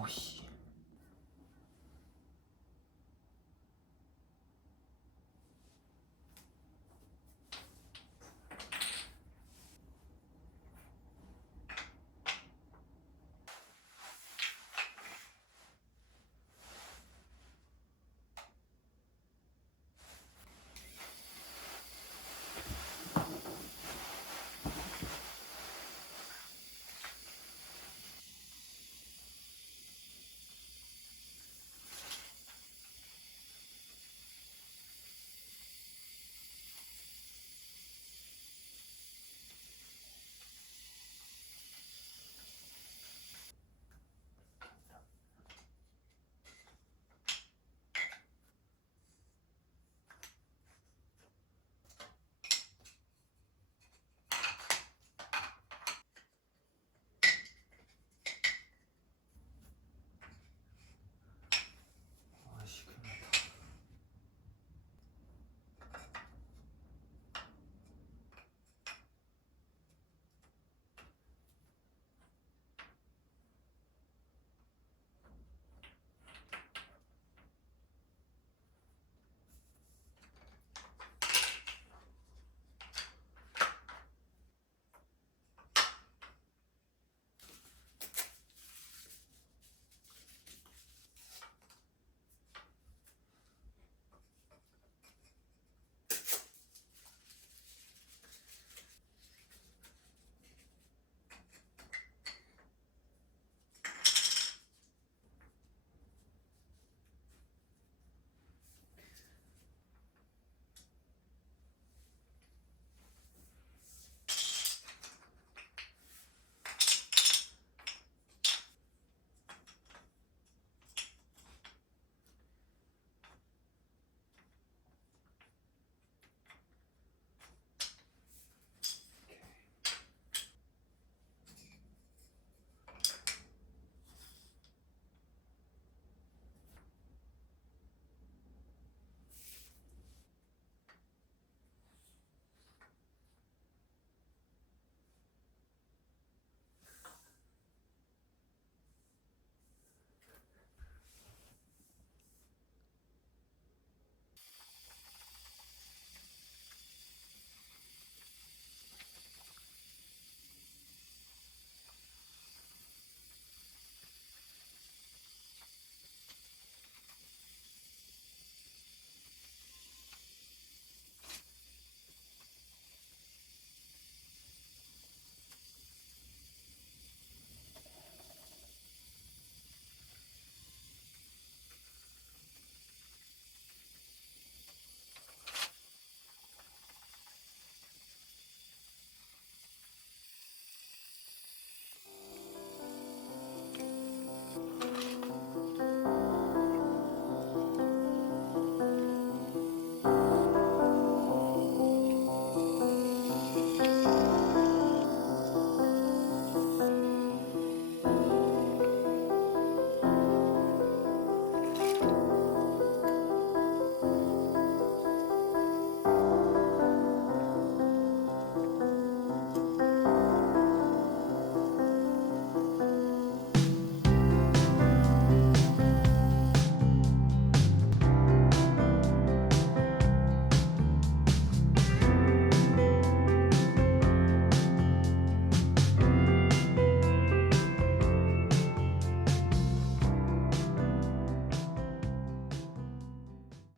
아우 씨.